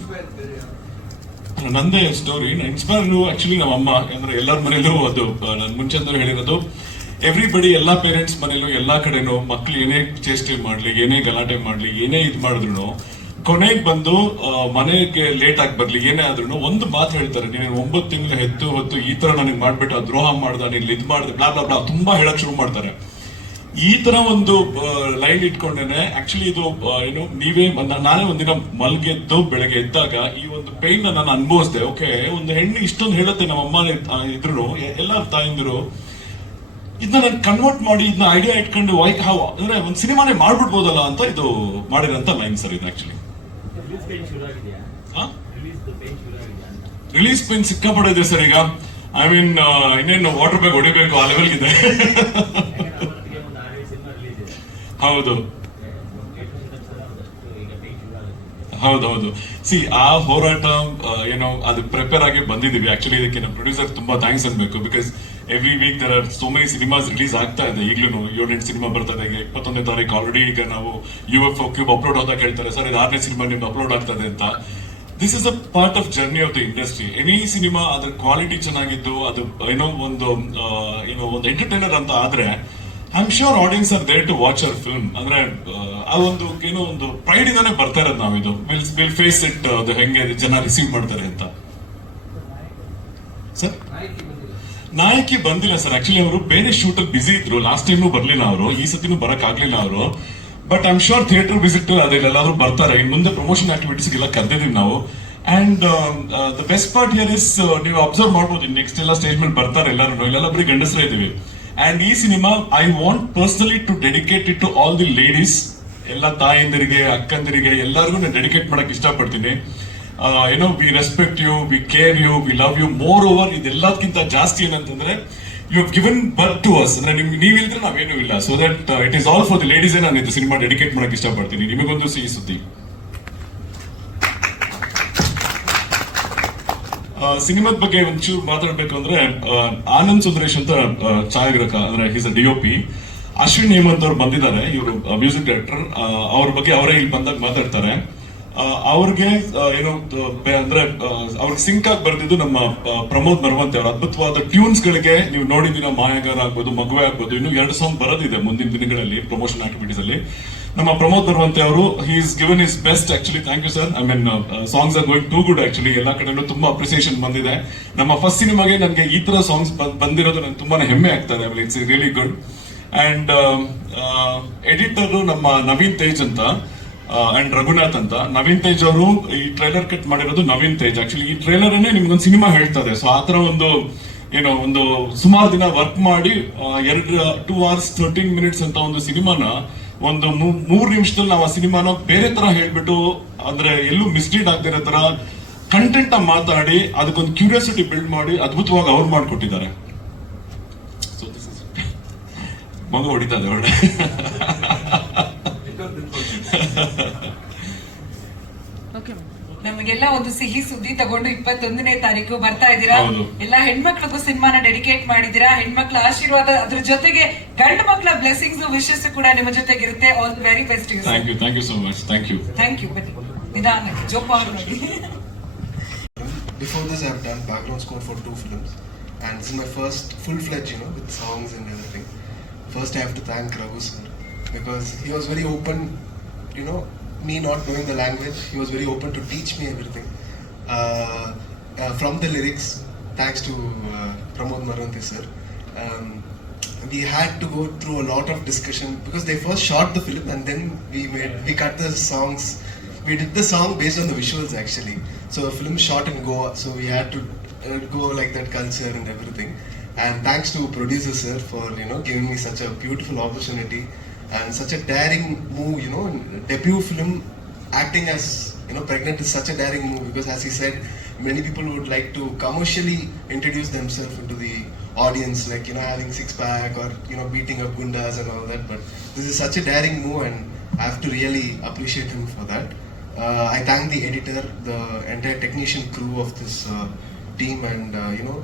[SPEAKER 5] ನಂದೇ ಸ್ಟೋರಿ ಇನ್ಸ್ಪೈರ್ ಆಕ್ಚುಲಿ ನಮ್ಮ ಅಮ್ಮ, ಅಂದ್ರೆ ಎಲ್ಲರ ಮನೇಲೂ ಅದು ನಾನು ಮುಂಚೆ ಅಂದ್ರೆ ಹೇಳಿರೋದು ಎವ್ರಿಬಡಿ ಎಲ್ಲಾ ಪೇರೆಂಟ್ಸ್ ಮನೇಲೂ, ಎಲ್ಲಾ ಕಡೆನೂ ಮಕ್ಳು ಏನೇ ಚೇಷ್ಟೆ ಮಾಡ್ಲಿ, ಏನೇ ಗಲಾಟೆ ಮಾಡ್ಲಿ, ಏನೇ ಇದು ಮಾಡಿದ್ರು ಕೊನೆಗೆ ಬಂದು ಮನೆಗೆ ಲೇಟ್ ಆಗಿ ಬರ್ಲಿ, ಏನೇ ಆದ್ರೂ ಒಂದು ಮಾತು ಹೇಳ್ತಾರೆ. ನೀನು ಒಂಬತ್ತು ತಿಂಗಳು ಹೆತ್ತು ಹೊತ್ತು ಈ ತರ ನನಗೆ ಮಾಡ್ಬಿಟ್ಟು ದ್ರೋಹ ಮಾಡ್ದ, ನೀನು ಇದ್ ಮಾಡ್ದೆ, ಬ್ಲಾ ಬ್ಲಾ ತುಂಬಾ ಹೇಳಕ್ ಶುರು ಮಾಡ್ತಾರೆ. ಈ ತರ ಒಂದು ಲೈನ್ ಇಟ್ಕೊಂಡೇನೆ ಆಕ್ಚುಲಿ ಇದು ಏನು, ನೀವೇ ನಾನೇ ಒಂದಿನ ಮಲ್ಗೆದ್ದು ಬೆಳಗ್ಗೆ ಎದ್ದಾಗ ಈ ಒಂದು ಪೈನ್ ನಾನು ಅನುಭವಿಸ್ದೆ. ಓಕೆ, ಒಂದು ಹೆಣ್ಣು ಇಷ್ಟೊಂದು ಹೇಳುತ್ತೆ ನಮ್ಮ ಅಮ್ಮ ಇದ್ರು ಎಲ್ಲ ತಾಯಂದಿರು. ಇದನ್ನ ನಾನು ಕನ್ವರ್ಟ್ ಮಾಡಿ ಇದನ್ನ ಐಡಿಯಾ ಇಟ್ಕೊಂಡು ವೈ ಹಾವ್ ಅಂದ್ರೆ ಒಂದು ಸಿನಿಮಾನೇ ಮಾಡ್ಬಿಡ್ಬೋದಲ್ಲ ಅಂತ ಇದು ಮಾಡಿರೋಂಥ ಲೈನ್ ಸರ್ ಇದು ಆಕ್ಚುಲಿ ರಿಲೀಸ್ ಪೇನ್ ಸಿಕ್ಕಾಪಟ್ಟಿದೆ ಸರ್ ಈಗ. ಐ ಮೀನ್ ಇನ್ನೇನು ವಾಟರ್ ಬ್ಯಾಗ್ ಹೊಡಿಬೇಕು ಆ ಲೆವೆಲ್ ಇದೆ. ಹೌದು. ಹೌದೌದು ಸಿ ಆ ಹೋರಾಟ ಏನೋ ಅದು ಪ್ರಿಪೇರ್ ಆಗಿ ಬಂದಿದ್ದೀವಿ. ಆಕ್ಚುಲಿ ಇದಕ್ಕೆ ನಮ್ಮ ಪ್ರೊಡ್ಯೂಸರ್ ತುಂಬಾ ಥ್ಯಾಂಕ್ಸ್ ಅನ್ಬೇಕು. Because every week there are so many cinemas release ಆಗ್ತಾ ಇದೆ. ಈಗಲೂ ಏಳೆಂಟು ಸಿನಿಮಾ ಬರ್ತಾ ಇದೆ. ಈಗ ಇಪ್ಪತ್ತೊಂದನೇ ತಾರೀಕು ಆಲ್ರೆಡಿ ಈಗ ನಾವು ಯು ಎಫ್ ಕ್ಯೂಬ್ ಅಪ್ಲೋಡ್ ಹೋದಾಗ ಹೇಳ್ತಾರೆ ಸರ್ ಇದು ಆರನೇ ಸಿನಿಮಾ ನಿಮ್ದು ಅಪ್ಲೋಡ್ ಆಗ್ತದೆ ಅಂತ. This is a part of journey of the industry any cinema ಅದ್ರ ಕ್ವಾಲಿಟಿ ಚೆನ್ನಾಗಿದ್ದು ಅದು ಏನೋ ಒಂದು ಏನೋ ಒಂದು ಎಂಟರ್ಟೈನರ್ ಅಂತ ಆದ್ರೆ I am sure audience are there to watch our film ಅಂದ್ರೆ ಆ, ಒಂದು ಏನೋ ಒಂದು ಪ್ರೈಡ್ ಇಂದಾನೆ ಬರ್ತಾ ಇರೋದು ನಾವು ಇದು. ವಿಲ್ ವಿಲ್ ಫೇಸ್ ಇಟ್ ಅದು ಹೆಂಗೆ ಜನ ರಿಸೀವ್ ಮಾಡ್ತಾರೆ ಅಂತ. ಸರ್ ನಾಯಕಿ ಬಂದಿಲ್ಲ ಸರ್. ಆಕ್ಚುಲಿ ಅವರು ಬೇರೆ ಶೂಟ್ ಅಲ್ಲಿ ಬಿಸಿ ಇದ್ರು. ಲಾಸ್ಟ್ ಟೈಮ್ ಬರ್ಲಿಲ್ಲ ಅವರು. ಈ ಸತಿನೂ ಬರಕ್ ಆಗ್ಲಿಲ್ಲ ಅವರು but I'm sure theatre visit ಅದೆಲ್ಲಾದ್ರೂ ಬರ್ತಾರೆ. ಇನ್ ಮುಂದೆ ಪ್ರಮೋಷನ್ ಆಕ್ಟಿವಿಟೀಸ್ ಎಲ್ಲ ಕರೆದಿದ್ದೀವಿ ನಾವು. And the best part here is ನೀವು ಅಬ್ಸರ್ವ್ ಮಾಡ್ಬೋದು. ನೆಕ್ಸ್ಟ್ ಎಲ್ಲ ಸ್ಟೇಜ್ ಮೇಲೆ ಬರ್ತಾರೆ ಎಲ್ಲರೂ ಎಲ್ಲ ಬರೀ ಗಂಡಸರೇ ಇದೀವಿ ಅಂಡ್ ಈ cinema I want personally to dedicate it to all the ladies ಎಲ್ಲ ತಾಯಂದಿರಿಗೆ, ಅಕ್ಕಂದಿರಿಗೆ ಎಲ್ಲರಿಗೂ ನಾನು ಡೆಡಿಕೇಟ್ ಮಾಡಕ್ ಇಷ್ಟಪಡ್ತೀನಿ. ಏನೋ we respect you we care you we love you moreover ಇದೆಲ್ಲದಕ್ಕಿಂತ ಜಾಸ್ತಿ ಏನಂತಂದ್ರೆ you have given birth to us ಅಂದ್ರೆ ನಿಮ್ಗೆ, ನೀವಿಲ್ದ್ರೆ ನಾವೇನು ಇಲ್ಲ. So that it is all for the ladies ನಾನು ಇದು ಸಿನಿಮಾ ಡೆಡಿಕೇಟ್ ಮಾಡಕ್ ಇಷ್ಟಪಡ್ತೀನಿ. ನಿಮಗೊಂದು ಸಿಹಿ ಸುದ್ದಿ. ಸಿನಿಮಾದ ಬಗ್ಗೆ ಒಂಚೂರು ಮಾತಾಡ್ಬೇಕು ಅಂದ್ರೆ ಆನಂದ್ ಸುಂದರೇಶ್ ಅಂತ ಛಾಯಾಗ್ರಾಹಕ ಅಂದ್ರೆ his D O P Ashwin Hemanth ಅವ್ರು ಬಂದಿದ್ದಾರೆ, ಇವರು ಮ್ಯೂಸಿಕ್ ಡೈರೆಕ್ಟರ್ ಅವ್ರ ಬಗ್ಗೆ ಅವರೇ ಇಲ್ಲಿ ಬಂದಾಗ ಮಾತಾಡ್ತಾರೆ. ಅವ್ರಿಗೆ ಏನು ಅಂದ್ರೆ ಅವ್ರಿಗೆ ಸಿಂಕ್ ಆಗಿ ಬರ್ದಿದ್ದು ನಮ್ಮ ಪ್ರಮೋದ್ ಮರವಂತೆ ಅವ್ರ. ಅದ್ಭುತವಾದ ಟ್ಯೂನ್ಸ್ ಗಳಿಗೆ ನೀವು ನೋಡಿದಿನ ಮಾಯಾಗಾರ ಆಗ್ಬೋದು, ಮಗುವೆ ಆಗ್ಬೋದು, ಇನ್ನು ಎರಡು ಸಾಂಗ್ ಬರೋದಿದೆ ಮುಂದಿನ ದಿನಗಳಲ್ಲಿ ಪ್ರಮೋಷನ್ ಆಕ್ಟಿವಿಟೀಸ್ ಅಲ್ಲಿ. ನಮ್ಮ ಪ್ರಮೋದ್ ಬರುವಂತೆ ಅವರು is given is best actually thank you sir I mean songs are going too good actually ಎಲ್ಲ ಕಡೆನೂ ತುಂಬಾ ಅಪ್ರಿಸಿಯೇಷನ್ ಬಂದಿದೆ. ನಮ್ಮ ಫಸ್ಟ್ ಸಿನಿಮಾಗೆ ನನಗೆ ಈ ತರ ಸಾಂಗ್ಸ್ ಬಂದಿರೋದು ನನಗೆ ತುಂಬಾನೇ ಹೆಮ್ಮೆ ಆಗ್ತದೆ it's really good and editor ನಮ್ಮ ನವೀನ್ ತೇಜ್ ಅಂತ. ಅಂಡ್ ರಘುನಾಥ್ ಅಂತ. ನವೀನ್ ತೇಜ್ ಅವರು ಈ ಟ್ರೈಲರ್ ಕಟ್ ಮಾಡಿರೋದು ನವೀನ್ ತೇಜ್. ಆಕ್ಚುಲಿ ಈ ಟ್ರೈಲರ್ ಅನ್ನೇ ನಿಮ್ಗೊಂದು ಸಿನಿಮಾ ಹೇಳ್ತದೆ. ಸೊ ಆತರ ಒಂದು, ಏನೋ, ಒಂದು ಸುಮಾರು ದಿನ ವರ್ಕ್ ಮಾಡಿ ಎರಡು ಟೂ ಅವರ್ಸ್ ಥರ್ಟೀನ್ ಮಿನಿಟ್ಸ್ ಅಂತ ಒಂದು ಸಿನಿಮಾನ ಒಂದು ಮೂರ್ ನಿಮಿಷದಲ್ಲಿ ನಾವು ಆ ಸಿನಿಮಾನ ಬೇರೆ ತರ ಹೇಳ್ಬಿಟ್ಟು, ಅಂದ್ರೆ ಎಲ್ಲೂ ಮಿಸ್ಲೀಡ್ ಆಗದಿರೋ ತರ ಕಂಟೆಂಟ್ ಮಾತಾಡಿ, ಅದಕ್ಕೊಂದು ಕ್ಯೂರಿಯಾಸಿಟಿ ಬಿಲ್ಡ್ ಮಾಡಿ ಅದ್ಭುತವಾಗಿ ಅವ್ರು ಮಾಡಿಕೊಟ್ಟಿದ್ದಾರೆ. ಮಗು ಹೊಡಿತಾ ಇದೆ [laughs] ಹೊರಡೆ
[SPEAKER 1] ನಮಗೆಲ್ಲ ಒಂದು ಸಿಹಿ ಸುದ್ದಿ ತಗೊಂಡು ಇಪ್ಪತ್ತೊಂದನೇ ತಾರೀಕು ಬರ್ತಾ ಇದ್ದೀರಾ? ಎಲ್ಲಾ ಹೆಣ್ಮಕ್ಳಿಗೂ ಸಿನಿಮಾನ ಡೆಡಿಕೇಟ್ ಮಾಡಿದೀರಾ ಹೆಣ್ಮಕ್ಳ ಆಶೀರ್ವಾದ ಅದ್ರ ಜೊತೆಗೆ ಗಂಡು ಮಕ್ಳ ಬ್ಲೆಸಿಂಗ್ಸ್ ವಿಶಸ್ ಕೂಡ ನಿಮ್ಮ ಜೊತೆಗಿರುತ್ತೆ. All very best
[SPEAKER 5] thank you thank you so much thank you
[SPEAKER 1] thank you ಬನ್ನಿ. ನಿಧಾನ. ಜೋಪಾನವಾಗಿ
[SPEAKER 9] Before this, I've done background score for two films, and this is my first full-fledged, you know, with songs and everything. First, I have to thank Raghu sir. Because he was very open. You know, me not knowing the language, he was very open to teach me everything. Uh, uh, from the lyrics, thanks to uh, Pramod Maranthi sir. Um, we had to go through a lot of discussion because they first shot the film and then we made we cut the songs we did the song based on the visuals actually. So a film shot in Goa, so we had to uh, go like that culture and everything. And thanks to producer sir for you know giving me such a beautiful opportunity and such a daring move. You know, debut film acting as you know pregnant is such a daring move because as he said, many people would like to commercially introduce themselves into the audience, like you know having six pack or you know beating up gundas and all that. But this is such a daring move, and I have to really appreciate him for that. Uh, I thank the editor, the entire technician crew of this uh, team, and uh, you know,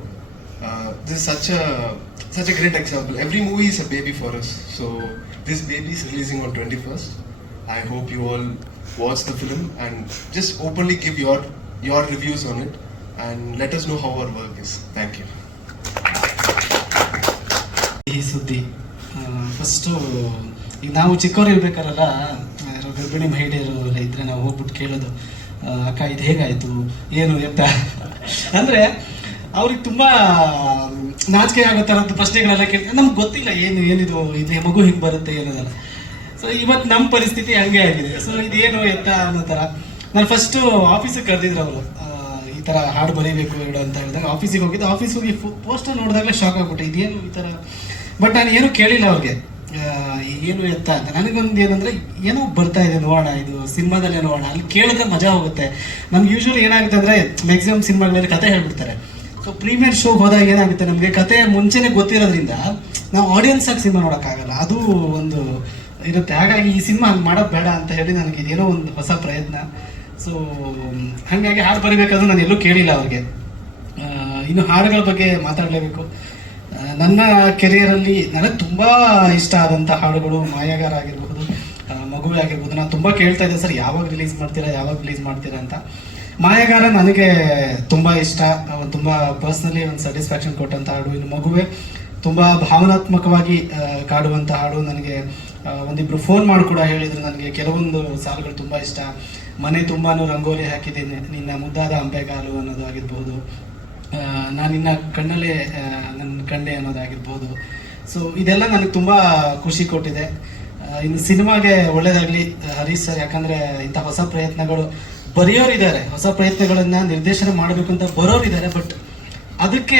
[SPEAKER 9] uh, this is such a such a great example. Every movie is a baby for us. So this baby is releasing on 21st. I hope you all watch the film and just openly give your your reviews on it, and let us know how our work is. Thank you.
[SPEAKER 2] ಈ ಸುದ್ದಿ first ಈಗ ನಾವು ಚಿಕ್ಕವ್ರು ಇರ್ಬೇಕಾರಲ್ಲ ಯಾರೋ ಗರ್ಭಿಣಿ ಮಹಿಳೆಯರು ಇದ್ರೆ ನಾವು ಹೋಗ್ಬಿಟ್ಟು ಕೇಳೋದು ಅಕ್ಕ ಇದು ಹೇಗಾಯ್ತು ಏನು ಎತ್ತ ಅಂದ್ರೆ ಅವ್ರಿಗೆ ತುಂಬಾ, ನಾಚಿಕೆ ಆಗೋ ಪ್ರಶ್ನೆಗಳೆಲ್ಲ ಕೇಳ್ತಾರೆ ನಮ್ಗೆ ಗೊತ್ತಿಲ್ಲ ಏನು, ಏನಿದು, ಇದು ಮಗು ಹಿಂಗೆ ಬರುತ್ತೆ ಏನದಲ್ಲ. ಸೊ ಇವತ್ತು ನಮ್ಮ ಪರಿಸ್ಥಿತಿ ಹಂಗೆ ಆಗಿದೆ. ಸೊ ಇದೇನು ಎತ್ತ ಅನ್ನೋ ಥರ ನಾನು ಫಸ್ಟು ಆಫೀಸಿಗೆ ಕರೆದಿದ್ರು ಅವರು ಈ ಥರ ಹಾಡು ಬರೀಬೇಕು ಹೇಳು ಅಂತ ಹೇಳಿದಾಗ ಆಫೀಸಿಗೆ ಹೋಗಿದ್ದು. ಆಫೀಸ್ ಹೋಗಿ ಪೋಸ್ಟರ್ ನೋಡಿದಾಗಲೇ ಶಾಕ್ ಆಗ್ಬಿಟ್ಟೆ. ಇದೇನು ಈ ಥರ ಬಟ್ ನಾನು ಏನು ಕೇಳಿಲ್ಲ ಅವ್ರಿಗೆ. ಏನು ಎತ್ತ ಅಂತ. ನನಗೊಂದು ಏನಂದ್ರೆ, ಏನೋ ಬರ್ತಾ ಇದೆ ನೋಡೋಣ, ಇದು ಸಿನಿಮಾದಲ್ಲಿ ನೋಡೋಣ. ಅಲ್ಲಿ ಕೇಳಿದ್ರೆ ಮಜಾ ಹೋಗುತ್ತೆ. ನಮ್ಗೆ ಯೂಶ್ವಲಿ ಏನಾಗುತ್ತೆ ಅಂದರೆ ಮ್ಯಾಕ್ಸಿಮಮ್ ಸಿನಿಮಾಗಳಲ್ಲಿ ಕತೆ ಹೇಳ್ಬಿಡ್ತಾರೆ. ಸೊ ಪ್ರೀಮಿಯರ್ ಶೋ ಹೋದಾಗ ಏನಾಗುತ್ತೆ? ನಮಗೆ ಕತೆ ಮುಂಚೆನೆ ಗೊತ್ತಿರೋದ್ರಿಂದ ನಾವು ಆಡಿಯನ್ಸ್ ಆಗಿ ಸಿನಿಮಾ ನೋಡೋಕ್ಕಾಗಲ್ಲ. ಅದು ಒಂದು ಇರುತ್ತೆ. ಹಾಗಾಗಿ ಈ ಸಿನಿಮಾ ಹಂಗೆ ಮಾಡೋದು ಬೇಡ ಅಂತ ಹೇಳಿ ನನಗೆ ಇದೇನೋ ಒಂದು ಹೊಸ ಪ್ರಯತ್ನ. ಸೊ ಹಾಗಾಗಿ ಹಾಡು ಬರಿಬೇಕಾದ್ರೂ ನಾನು ಎಲ್ಲೂ ಕೇಳಿಲ್ಲ ಅವ್ರಿಗೆ. ಇನ್ನು ಹಾಡುಗಳ ಬಗ್ಗೆ ಮಾತಾಡಲೇಬೇಕು. ನನ್ನ ಕೆರಿಯರಲ್ಲಿ ನನಗೆ ತುಂಬ ಇಷ್ಟ ಆದಂಥ ಹಾಡುಗಳು ಮಾಯಾಗಾರ ಆಗಿರ್ಬೋದು ಮಗುವೆ ಆಗಿರ್ಬೋದು ನಾನು ತುಂಬ ಕೇಳ್ತಾ ಇದ್ದೆ, ಸರ್, ಯಾವಾಗ ರಿಲೀಸ್ ಮಾಡ್ತೀರಾ? ಯಾವಾಗ ರಿಲೀಸ್ ಮಾಡ್ತೀರಾ? ಅಂತ. ಮಾಯಾಗಾರ ನನಗೆ ತುಂಬ ಇಷ್ಟ. ತುಂಬ ಪರ್ಸ್ನಲಿ ಒಂದು ಸ್ಯಾಟಿಸ್ಫ್ಯಾಕ್ಷನ್ ಕೊಟ್ಟಂಥ ಹಾಡು, ಇನ್ನು ಮಗುವೆ ತುಂಬ ಭಾವನಾತ್ಮಕವಾಗಿ ಕಾಡುವಂತ ಹಾಡು. ನನಗೆ ಒಂದಿಬ್ರು ಫೋನ್ ಮಾಡಿ ಕೂಡ ಹೇಳಿದ್ರು ನನಗೆ. ಕೆಲವೊಂದು ಸಾಲುಗಳು ತುಂಬ ಇಷ್ಟ. ಮನೆ ತುಂಬಾನು ರಂಗೋಲಿ ಹಾಕಿದ್ದೀನಿ ನಿನ್ನ ಮುದ್ದಾದ ಅಂಬೆಗಾಲು ಅನ್ನೋದು ಆಗಿರ್ಬೋದು. ನಾನು ನಿನ್ನ ಕಣ್ಣಲ್ಲೇ ನನ್ನ ಕಣ್ಣೆ ಅನ್ನೋದಾಗಿರ್ಬೋದು ಸೊ ಇದೆಲ್ಲ ನನಗೆ ತುಂಬ ಖುಷಿ ಕೊಟ್ಟಿದೆ. ಇನ್ನು ಸಿನಿಮಾಗೆ ಒಳ್ಳೇದಾಗಲಿ ಹರೀಶ್ ಸರ್. ಯಾಕಂದರೆ ಇಂಥ ಹೊಸ ಪ್ರಯತ್ನಗಳು ಬರೆಯೋರಿದ್ದಾರೆ, ಹೊಸ ಪ್ರಯತ್ನಗಳನ್ನ ನಿರ್ದೇಶನ ಮಾಡಬೇಕು ಅಂತ ಬರೋರಿದ್ದಾರೆ ಬಟ್ ಅದಕ್ಕೆ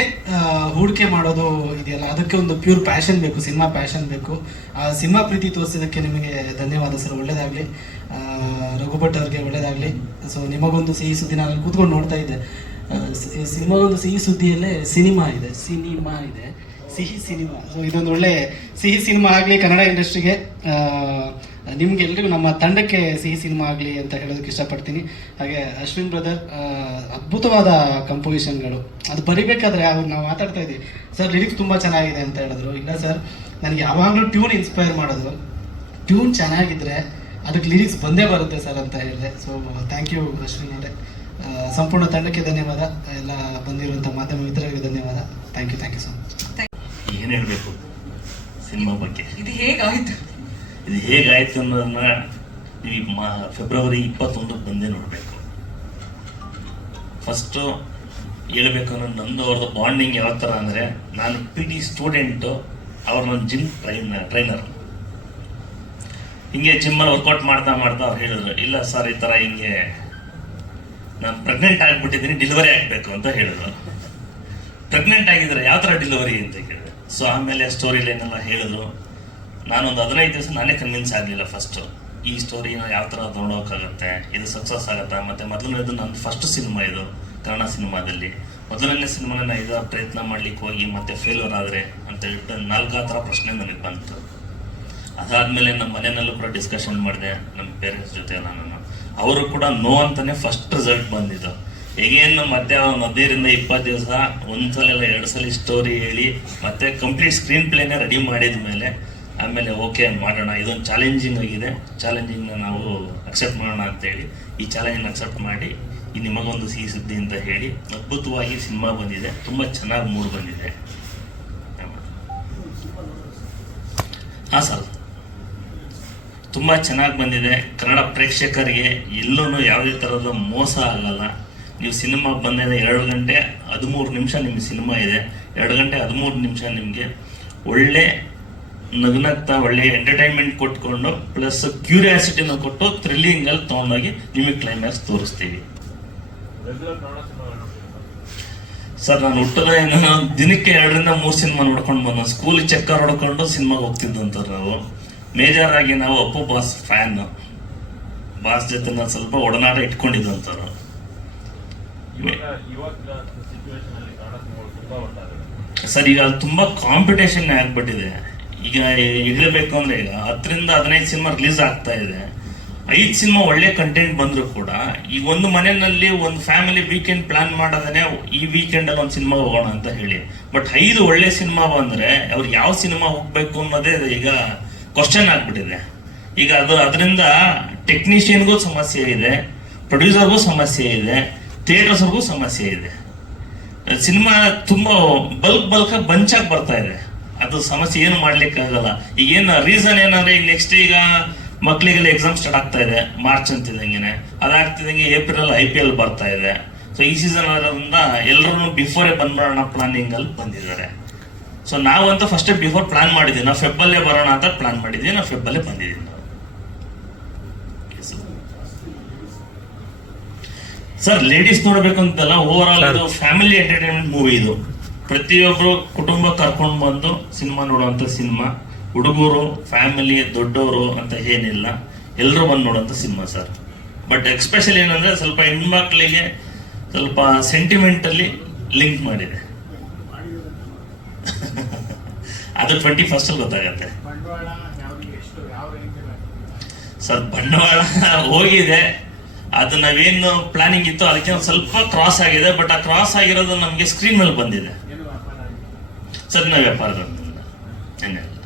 [SPEAKER 2] ಹೂಡಿಕೆ ಮಾಡೋದು ಇದೆಯಲ್ಲ, ಅದಕ್ಕೆ ಒಂದು ಪ್ಯೂರ್ ಪ್ಯಾಷನ್ ಬೇಕು ಸಿನಿಮಾ ಪ್ಯಾಷನ್ ಬೇಕು. ಆ ಸಿನಿಮಾ ಪ್ರೀತಿ ತೋರಿಸಿದ್ದಕ್ಕೆ ನಿಮಗೆ ಧನ್ಯವಾದ ಸರ್ ಒಳ್ಳೇದಾಗಲಿ. ರಘುಭಟ್ ಅವ್ರಿಗೆ ಒಳ್ಳೇದಾಗಲಿ. ಸೊ ನಿಮಗೊಂದು ಸಿಹಿ ಸುದ್ದಿ ನಾನು ಕೂತ್ಕೊಂಡು ನೋಡ್ತಾ ಇದ್ದೆ. ಸಿನಿಮಾಗೊಂದು ಸಿಹಿ ಸುದ್ದಿಯಲ್ಲೇ ಸಿನಿಮಾ ಇದೆ ಸಿನಿಮಾ ಇದೆ. ಸಿಹಿ ಸಿನಿಮಾ. ಸೊ ಇದೊಂದು ಒಳ್ಳೆ ಸಿಹಿ ಸಿನಿಮಾ ಆಗಲಿ ಕನ್ನಡ ಇಂಡಸ್ಟ್ರಿಗೆ. ನಿಮ್ಗೆ ಎಲ್ರಿಗೂ ನಮ್ಮ ತಂಡಕ್ಕೆ ಸಿಹಿ ಸಿನಿಮಾ ಆಗಲಿ ಅಂತ ಹೇಳೋದಕ್ಕೆ ಇಷ್ಟಪಡ್ತೀನಿ. ಹಾಗೆ ಅಶ್ವಿನ್ ಬ್ರದರ್ ಅದ್ಭುತವಾದ ಕಂಪೋಸಿಷನ್ಗಳು ಅದು ಬರಿಬೇಕಾದ್ರೆ ಅವ್ರು ನಾವು ಮಾತಾಡ್ತಾ ಇದ್ವಿ ಸರ್ ಲಿರಿಕ್ಸ್ ತುಂಬ ಚೆನ್ನಾಗಿದೆ ಅಂತ ಹೇಳಿದ್ರು. ಇಲ್ಲ ಸರ್ ನನಗೆ ಯಾವಾಗಲೂ ಟ್ಯೂನ್ ಇನ್ಸ್ಪೈರ್ ಮಾಡೋದು. ಟ್ಯೂನ್ ಚೆನ್ನಾಗಿದ್ರೆ ಅದಕ್ಕೆ ಲಿರಿಕ್ಸ್ ಬಂದೇ ಬರುತ್ತೆ ಸರ್ ಅಂತ ಹೇಳಿದೆ. ಸೊ ಥ್ಯಾಂಕ್ ಯು ಅಶ್ವಿನ್ ಅವರೇ. ಸಂಪೂರ್ಣ ತಂಡಕ್ಕೆ ಧನ್ಯವಾದ. ಎಲ್ಲ ಬಂದಿರುವಂಥ ಮಾಧ್ಯಮ ಮಿತ್ರರಿಗೆ ಧನ್ಯವಾದ. Thank you thank you so much
[SPEAKER 10] ಏನು ಹೇಳಬೇಕು? ಸಿನಿಮಾ ಬಗ್ಗೆ.
[SPEAKER 1] ಇದು ಹೇಗಾಯ್ತು?
[SPEAKER 10] ಇದು ಹೇಗಾಯ್ತು ಅನ್ನೋದನ್ನ ನೀವು ಫೆಬ್ರವರಿ ಇಪ್ಪತ್ತೊಂದಕ್ಕೆ ಬಂದೇ ನೋಡಬೇಕು. ಫಸ್ಟು ಹೇಳ್ಬೇಕು ಅನ್ನೋ ನಂದು, ಅವ್ರದ್ದು ಬಾಂಡಿಂಗ್ ಯಾವ ಥರ ಅಂದರೆ, ನಾನು ಪಿ ಟಿ ಸ್ಟೂಡೆಂಟು ಅವ್ರ ನನ್ನ ಜಿಮ್ ಟ್ರೈನ್ ಟ್ರೈನರ್ ಹಿಂಗೆ ಜಿಮ್ಮಲ್ಲಿ ವರ್ಕೌಟ್ ಮಾಡ್ತಾ ಮಾಡ್ತಾ ಅವ್ರು ಹೇಳಿದ್ರು, ಇಲ್ಲ ಸರ್ ಈ ಥರ ಹಿಂಗೆ ನಾನು ಪ್ರೆಗ್ನೆಂಟ್ ಆಗಿಬಿಟ್ಟಿದ್ದೀನಿ ಡೆಲಿವರಿ ಆಗಬೇಕು ಅಂತ ಹೇಳಿದ್ರು. ಪ್ರೆಗ್ನೆಂಟ್ ಆಗಿದ್ರೆ ಯಾವ ಥರ ಡೆಲಿವರಿ ಅಂತ ಕೇಳಿದೆ ಸೊ ಆಮೇಲೆ ಸ್ಟೋರಿ ಲೈನ್ ಎಲ್ಲ ಹೇಳಿದ್ರು. ನಾನೊಂದು ಹದಿನೈದು ದಿವಸ ನಾನೇ ಕನ್ವಿನ್ಸ್ ಆಗಲಿಲ್ಲ ಫಸ್ಟು ಈ ಸ್ಟೋರಿನ ಯಾವ ಥರ ನೋಡೋಕ್ಕಾಗುತ್ತೆ ಇದು ಸಕ್ಸಸ್ ಆಗುತ್ತಾ? ಮತ್ತು ಮೊದಲನೇದು ನನ್ನ ಫಸ್ಟ್ ಸಿನಿಮಾ ಇದು, ಕನ್ನಡ ಸಿನಿಮಾದಲ್ಲಿ ಮೊದಲನೇ ಸಿನಿಮಾನ ಇದು ಪ್ರಯತ್ನ ಮಾಡ್ಲಿಕ್ಕೆ ಹೋಗಿ ಮತ್ತೆ ಫೇಲ್ಯೂರ್ ಆದರೆ ಅಂತ ಹೇಳ್ಬಿಟ್ಟು ನಾಲ್ಕು ಥರ ಪ್ರಶ್ನೆ ನನಗೆ ಬಂತು. ಅದಾದಮೇಲೆ ನಮ್ಮ ಮನೆಯಲ್ಲೂ ಕೂಡ ಡಿಸ್ಕಷನ್ ಮಾಡಿದೆ, ನಮ್ಮ ಪೇರೆಂಟ್ಸ್ ಜೊತೆ ನಾನು. ಅವರು ಕೂಡ ನೋ ಅಂತಲೇ ಫಸ್ಟ್ ರಿಸಲ್ಟ್ ಬಂದಿದ್ದು. ಹೇಗೇನ್ ಮಧ್ಯ ಒಂದು ಹದಿನೈದರಿಂದ ಇಪ್ಪತ್ತು ದಿವಸ ಒಂದ್ಸಲ ಇಲ್ಲ ಎರಡು ಸಲ ಸ್ಟೋರಿ ಹೇಳಿ ಮತ್ತೆ ಕಂಪ್ಲೀಟ್ ಸ್ಕ್ರೀನ್ ಪ್ಲೇನೇ ರೆಡಿ ಮಾಡಿದ ಮೇಲೆ ಆಮೇಲೆ ಓಕೆ ಮಾಡೋಣ, ಇದೊಂದು ಚಾಲೆಂಜಿಂಗ್ ಆಗಿದೆ. ಚಾಲೆಂಜಿಂಗ್ನ ನಾವು ಅಕ್ಸೆಪ್ಟ್ ಮಾಡೋಣ ಅಂತೇಳಿ. ಈ ಚಾಲೆಂಜನ್ನು ಅಕ್ಸೆಪ್ಟ್ ಮಾಡಿ, ಈ ನಿಮಗೊಂದು ಸಿಹಿ ಸುದ್ದಿ ಅಂತ ಹೇಳಿ, ಅದ್ಭುತವಾಗಿ ಸಿನಿಮಾ ಬಂದಿದೆ. ತುಂಬ ಚೆನ್ನಾಗಿ ಮೂಡ್ ಬಂದಿದೆ. ಹಾಂ, ಸರ್. ತುಂಬ ಚೆನ್ನಾಗಿ ಬಂದಿದೆ. ಕನ್ನಡ ಪ್ರೇಕ್ಷಕರಿಗೆ ಎಲ್ಲೂ ಯಾವುದೇ ಥರದ ಮೋಸ ಆಗಲ್ಲ. ನೀವು ಸಿನಿಮಾ ಬಂದಿದೆ ಎರಡು ಗಂಟೆ ಹದಿಮೂರು ನಿಮಿಷ ನಿಮ್ಮ ಸಿನಿಮಾ ಇದೆ. ಎರಡು ಗಂಟೆ ಹದಿಮೂರು ನಿಮಿಷ ನಿಮಗೆ ಒಳ್ಳೆ ನಗ್ನಗ್ತಾ ಒಳ್ಳೆ ಎಂಟರ್ಟೈನ್ಮೆಂಟ್ ಕೊಟ್ಕೊಂಡು ಪ್ಲಸ್ ಕ್ಯೂರಿಯಾಸಿಟಿನ ಕೊಟ್ಟು ಥ್ರಿಲ್ಲಿಂಗ್ ಅಲ್ಲಿ ತಗೊಂಡೋಗಿ ನಿಮಗೆ ಕ್ಲೈಮ್ಯಾಕ್ಸ್ ತೋರಿಸ್ತೀವಿ. ಸರ್ ನಾನು ಹುಟ್ಟದ ಏನು ದಿನಕ್ಕೆ ಎರಡರಿಂದ ಮೂರು ಸಿನಿಮಾ ನೋಡ್ಕೊಂಡು ಬಂದ ಸ್ಕೂಲ್ ಚಕ್ಕರ್ ಹೊಡ್ಕೊಂಡು ಸಿನಿಮಾಗೆ ಹೋಗ್ತಿದ್ದಂತ ನಾವು. ಮೇಜರ್ ಆಗಿ ನಾವು ಅಪ್ಪು ಬಾಸ್ ಫ್ಯಾನ್ ಬಾಸ್ ಜೊತೆ ನಾನು ಸ್ವಲ್ಪ ಒಡನಾಟ ಇಟ್ಕೊಂಡಿದ್ದಂತಾರೆ ಸರ್. ಈಗ ಅದು ತುಂಬಾ ಕಾಂಪಿಟೇಷನ್ ಆಗ್ಬಿಟ್ಟಿದೆ. ಈಗ ಇರಲೇಬೇಕು ಅಂದ್ರೆ ಈಗ ಹತ್ತರಿಂದ ಹದಿನೈದು ಸಿನಿಮಾ ರಿಲೀಸ್ ಆಗ್ತಾ ಇದೆ. ಐದು ಸಿನಿಮಾ ಒಳ್ಳೆ ಕಂಟೆಂಟ್ ಬಂದರೂ ಕೂಡ ಈಗ ಒಂದು ಮನೆಯಲ್ಲಿ ಒಂದು ಫ್ಯಾಮಿಲಿ ವೀಕೆಂಡ್ ಪ್ಲಾನ್ ಮಾಡೋದನ್ನೇ ಈ ವೀಕೆಂಡ್ ಅಲ್ಲಿ ಒಂದು ಸಿನಿಮಾ ಹೋಗೋಣ ಅಂತ ಹೇಳಿ. ಬಟ್ ಐದು ಒಳ್ಳೆ ಸಿನಿಮಾ ಬಂದ್ರೆ ಅವ್ರು ಯಾವ ಸಿನಿಮಾ ಹೋಗ್ಬೇಕು ಅನ್ನೋದೇ ಈಗ ಕ್ವಶನ್ ಆಗಿಬಿಟ್ಟಿದೆ. ಈಗ ಅದು ಅದರಿಂದ ಟೆಕ್ನಿಷಿಯನ್ಗೂ ಸಮಸ್ಯೆ ಇದೆ ಪ್ರೊಡ್ಯೂಸರ್ಗೂ ಸಮಸ್ಯೆ ಇದೆ ಥಿಯೇಟರ್ಸ್ಗೂ ಸಮಸ್ಯೆ ಇದೆ. ಸಿನಿಮಾ ತುಂಬಾ ಬಲ್ಕ್ ಬಲ್ಕ್ ಬಂಚಾಗಿ ಬರ್ತಾ ಇದೆ. ಅದು ಸಮಸ್ಯೆ ಏನು ಮಾಡ್ಲಿಕ್ಕೆ ಆಗಲ್ಲ. ಈಗ ಏನು ರೀಸನ್ ಏನಂದ್ರೆ ಈಗ ನೆಕ್ಸ್ಟ್ ಈಗ ಮಕ್ಕಳಿಗೆಲ್ಲ ಎಕ್ಸಾಮ್ ಸ್ಟಾರ್ಟ್ ಆಗ್ತಾ ಇದೆ. ಮಾರ್ಚ್ ಅಂತಿದಂಗೆ ಅದಾಗ್ತಿದಂಗೆ ಏಪ್ರಿಲ್ ಐ ಪಿ ಎಲ್ ಬರ್ತಾ ಇದೆ. ಸೊ ಈ ಸೀಸನ್ ಆದ್ರಿಂದ ಎಲ್ಲರೂ ಬಿಫೋರೇ ಬಂದ್ಬಿಡೋಣ ಪ್ಲಾನಿಂಗ್ ಅಲ್ಲಿ ಬಂದಿದ್ದಾರೆ. ಸೊ ನಾವಂತೂ ಫಸ್ಟ್ ಬಿಫೋರ್ ಪ್ಲಾನ್ ಮಾಡಿದ್ವಿ. ನಾವು ಫೆಬ್ಬಲ್ಲೇ ಬರೋಣ ಅಂತ ಪ್ಲಾನ್ ಮಾಡಿದ್ವಿ. ನಾವು ಫೆಬ್ಬಲ್ಲೇ ಬಂದಿದ್ದೀವಿ ನಾವು. ಸರ್ ಲೇಡೀಸ್ ನೋಡ್ಬೇಕಂತಲ್ಲ ಓವರ್ ಆಲ್ ಇದು ಫ್ಯಾಮಿಲಿ ಎಂಟರ್ಟೈನ್ಮೆಂಟ್ ಮೂವಿ ಇದು. ಪ್ರತಿಯೊಬ್ರು ಕುಟುಂಬ ಕರ್ಕೊಂಡು ಬಂದು ಸಿನಿಮಾ ನೋಡುವಂತ ಸಿನಿಮಾ. ಹುಡುಗರು ಫ್ಯಾಮಿಲಿ ದೊಡ್ಡವರು ಅಂತ ಏನಿಲ್ಲ. ಎಲ್ಲರೂ ಬಂದು ನೋಡುವಂತ ಸಿನಿಮಾ ಸರ್. ಬಟ್ ಎಕ್ಸ್ಪೆಷಲ್ ಏನಂದರೆ ಸ್ವಲ್ಪ ಹೆಣ್ಮಕ್ಳಿಗೆ ಸ್ವಲ್ಪ ಸೆಂಟಿಮೆಂಟಲ್ಲಿ ಲಿಂಕ್ ಮಾಡಿದೆ. ಅದು ಟ್ವೆಂಟಿ ಫಸ್ಟಲ್ಲಿ ಗೊತ್ತಾಗತ್ತೆ. ಸರ್, ಬಂಡವಾಳ ಹೋಗಿದೆ. ಅದು ನಾವೇನು ಪ್ಲಾನಿಂಗ್ ಇತ್ತು ಅದಕ್ಕೆ ಸ್ವಲ್ಪ ಕ್ರಾಸ್ ಆಗಿದೆ. ಬಟ್ ಆ ಕ್ರಾಸ್ ಆಗಿರೋದು ನಮಗೆ ಸ್ಕ್ರೀನ್ ಮೇಲೆ ಬಂದಿದೆ.
[SPEAKER 7] ಏನು ವ್ಯಾಪಾರ ಆಗಿದೆ
[SPEAKER 10] ಸರ್ ನಾವು ವ್ಯಾಪಾರದ ಏನಿಲ್ಲ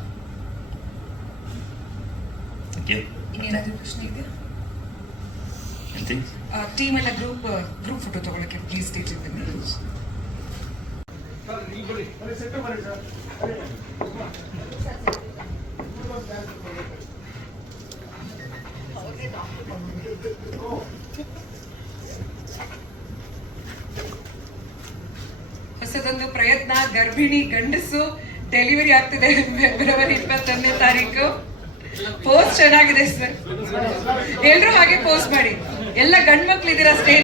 [SPEAKER 1] ಇನ್ನೇನಾದ್ರೂ ಪ್ರಶ್ನೆ ಇದೆಯಾ
[SPEAKER 10] ಎಂತ
[SPEAKER 1] ಟೀಮ್ ಎಲ್ಲ ಗ್ರೂಪ್ ಗ್ರೂಪ್ ಫೋಟೋ ತಗೊಳಕ್ಕೆ ಪ್ಲೀಸ್ ಸ್ಟೇಜ್ ಬನ್ನಿ ಹೊಸದೊಂದು ಪ್ರಯತ್ನ, ಗರ್ಭಿಣಿ ಗಂಡಸು ಡೆಲಿವರಿ ಆಗ್ತಿದೆ [laughs] ಫೆಬ್ರವರಿ ಇಪ್ಪತ್ತೊಂದನೇ ತಾರೀಕು. ಪೋಸ್ಟ್ ಚೆನ್ನಾಗಿದೆ ಸರ್ ಎಲ್ರು ಹಾಗೆ ಪೋಸ್ಟ್ ಮಾಡಿ. ಎಲ್ಲ ಗಂಡ್ ಮಕ್ಳಿದ್ದೀರಾ ಸ್ಟೇಜ್